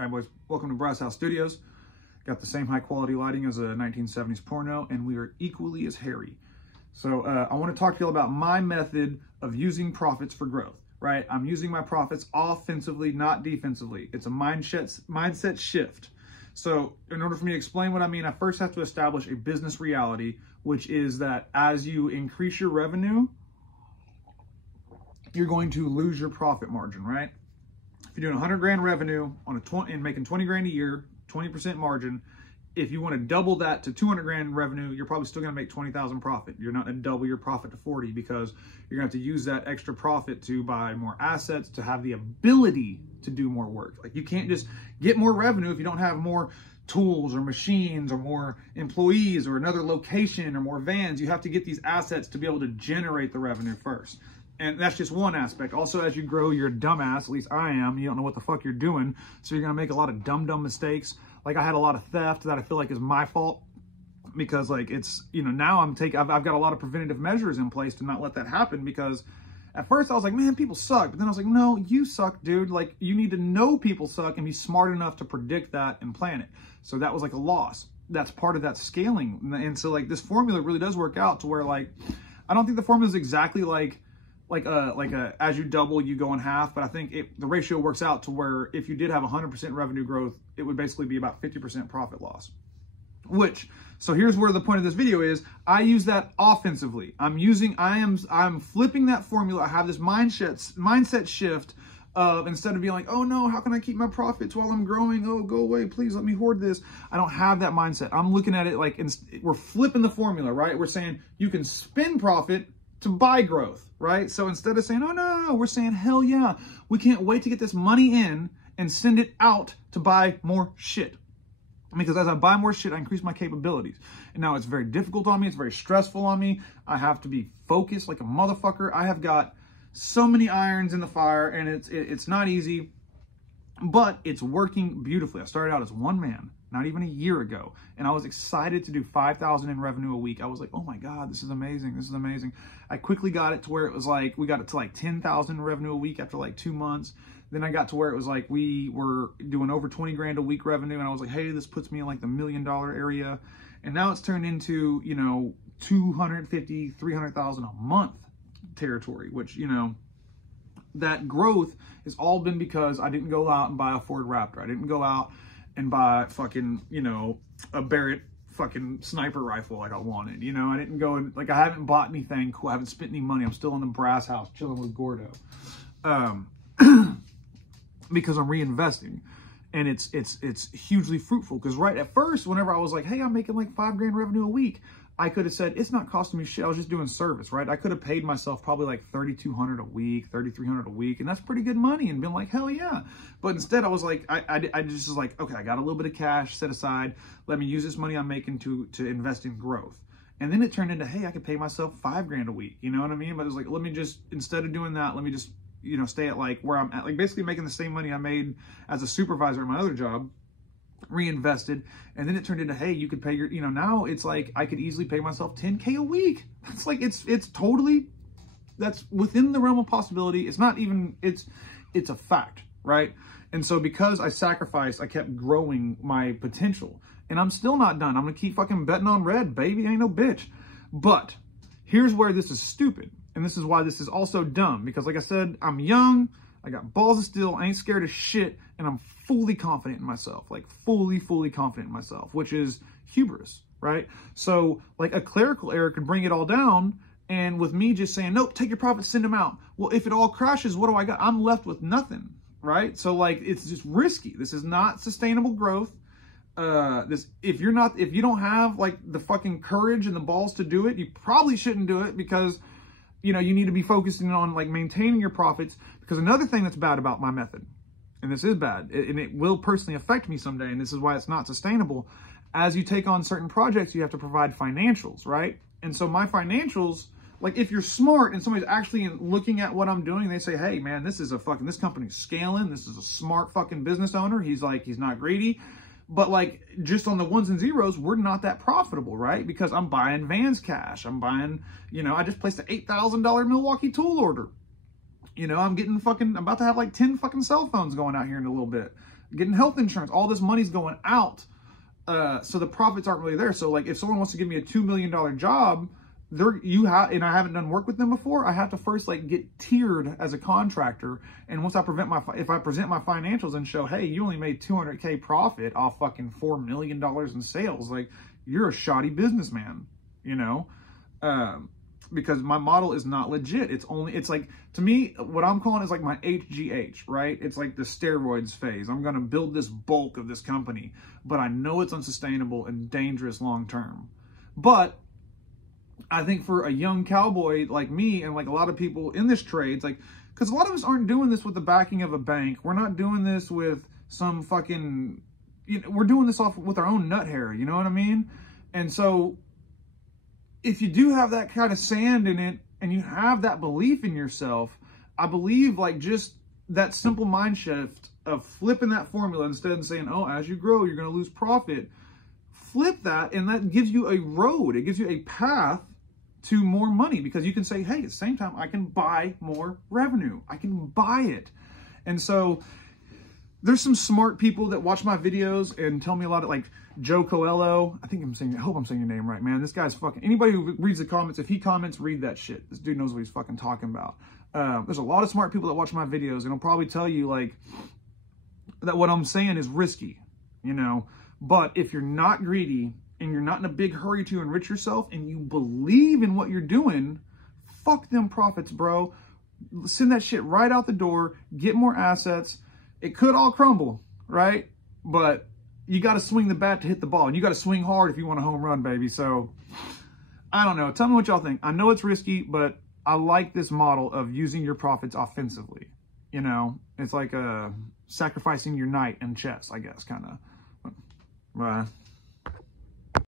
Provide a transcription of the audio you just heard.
All right, boys, welcome to Brass House Studios. Got the same high quality lighting as a 1970s porno, and we are equally as hairy. So I want to talk to you about my method of using profits for growth, right? I'm using my profits offensively, not defensively. It's a mindset shift. So in order for me to explain what I mean, I first have to establish a business reality, which is that as you increase your revenue, you're going to lose your profit margin, right? If you're doing 100 grand revenue on and making 20 grand a year, 20% margin, if you want to double that to 200 grand revenue, you're probably still going to make 20,000 profit. You're not going to double your profit to 40 because you're going to have to use that extra profit to buy more assets, to have the ability to do more work. Like, you can't just get more revenue if you don't have more tools or machines or more employees or another location or more vans. You have to get these assets to be able to generate the revenue first. And that's just one aspect. Also, as you grow, you're a dumbass. At least I am. You don't know what the fuck you're doing. So you're going to make a lot of dumb mistakes. Like, I had a lot of theft that I feel like is my fault because, like, it's, you know, now I've got a lot of preventative measures in place to not let that happen, because at first I was like, man, people suck. But then I was like, no, you suck, dude. Like, you need to know people suck and be smart enough to predict that and plan it. So that was like a loss. That's part of that scaling. And so, like, this formula really does work out to where, like, I don't think the formula is exactly like as you double, you go in half, but I think the ratio works out to where if you did have 100% revenue growth, it would basically be about 50% profit loss. So here's where the point of this video is. I use that offensively. I'm flipping that formula. I have this mindset shift of, instead of being like, oh no, how can I keep my profits while I'm growing? Oh, go away, please let me hoard this. I don't have that mindset. I'm looking at it like we're flipping the formula, right? We're saying you can spend profit to buy growth, right? So instead of saying, oh, no, we're saying, hell yeah, we can't wait to get this money in and send it out to buy more shit. Because as I buy more shit, I increase my capabilities. And now it's very difficult on me. It's very stressful on me. I have to be focused like a motherfucker. I have got so many irons in the fire, and it's not easy, but it's working beautifully. I started out as one man, not even a year ago, and I was excited to do 5,000 in revenue a week. I was like, oh my God, this is amazing. This is amazing. I quickly got it to where it was like, we got it to like 10,000 revenue a week after like 2 months. Then I got to where it was like, we were doing over 20 grand a week revenue. And I was like, hey, this puts me in like the $1 million area. And now it's turned into, you know, 250, 300,000 a month territory, which, you know, that growth has all been because I didn't go out and buy a Ford Raptor. I didn't go out and buy fucking, you know, a Barrett fucking sniper rifle like I wanted. You know, I didn't go and, like, I haven't bought anything cool. I haven't spent any money. I'm still in the Brass House chilling with Gordo. Because I'm reinvesting, and it's hugely fruitful. Because right at first, whenever I was like, hey, I'm making like 5 grand revenue a week, I could have said, it's not costing me shit. I was just doing service, right? I could have paid myself probably like 3,200 a week, 3,300 a week. And that's pretty good money, and been like, hell yeah. But instead I was like, I just was like, okay, I got a little bit of cash set aside. Let me use this money I'm making to invest in growth. And then it turned into, hey, I could pay myself 5 grand a week. You know what I mean? But it was like, let me just, instead of doing that, let me just, you know, stay at like where I'm at, like basically making the same money I made as a supervisor in my other job, reinvested. And then it turned into, hey, you could pay your, you know, now it's like I could easily pay myself 10K a week. That's like, it's totally, that's within the realm of possibility. It's not even, it's a fact, right? And so because I sacrificed, I kept growing my potential, and I'm still not done. I'm gonna keep fucking betting on red, baby. I ain't no bitch. But here's where this is stupid. And this is why this is also dumb, because like I said, I'm young, I got balls of steel, I ain't scared of shit, and I'm fully confident in myself, like fully confident in myself, which is hubris, right? So like a clerical error could bring it all down, and with me just saying, nope, take your profits, send them out. Well, if it all crashes, what do I got? I'm left with nothing, right? So like, it's just risky. This is not sustainable growth. If you don't have like the fucking courage and the balls to do it, you probably shouldn't do it, because you know, you need to be focusing on like maintaining your profits. Because another thing that's bad about my method, and this is bad, and it will personally affect me someday, and this is why it's not sustainable. As you take on certain projects, you have to provide financials, right? And so my financials, like if you're smart and somebody's actually looking at what I'm doing, they say, hey man, this company's scaling. This is a smart fucking business owner. He's not greedy. But like, just on the ones and zeros, we're not that profitable, right? Because I'm buying vans cash. I'm buying, you know, I just placed an $8,000 Milwaukee tool order. You know, I'm about to have like 10 fucking cell phones going out here in a little bit. getting health insurance. All this money's going out. So the profits aren't really there. So like if someone wants to give me a $2 million job, and I haven't done work with them before, I have to first like get tiered as a contractor. And once if I present my financials and show, hey, you only made $200K profit off fucking $4 million in sales, like you're a shoddy businessman, you know? Because my model is not legit. It's like, to me, what I'm calling is like my HGH, right? It's like the steroids phase. I'm going to build this bulk of this company, but I know it's unsustainable and dangerous long-term. But I think for a young cowboy like me and like a lot of people in this trade, it's like, because a lot of us aren't doing this with the backing of a bank. We're not doing this with some fucking, we're doing this off with our own nut hair. You know what I mean? And so if you do have that kind of sand in it and you have that belief in yourself, I believe like just that simple mind shift of flipping that formula instead of saying, oh, as you grow, you're going to lose profit. Flip that, and that gives you a road. It gives you a path to more money, because you can say, hey, at the same time, I can buy more revenue. I can buy it. And so there's some smart people that watch my videos and tell me a lot of, like Joe Coelho. I hope I'm saying your name right, man. This guy's fucking, anybody who reads the comments, if he comments, read that shit. This dude knows what he's fucking talking about. There's a lot of smart people that watch my videos, and I'll probably tell you like that what I'm saying is risky, you know? But if you're not greedy and you're not in a big hurry to enrich yourself and you believe in what you're doing, fuck them profits, bro. Send that shit right out the door. Get more assets. It could all crumble, right? But you got to swing the bat to hit the ball. And you got to swing hard if you want a home run, baby. So, I don't know. Tell me what y'all think. I know it's risky, but I like this model of using your profits offensively. You know, it's like sacrificing your knight in chess, I guess, kind of. Bye.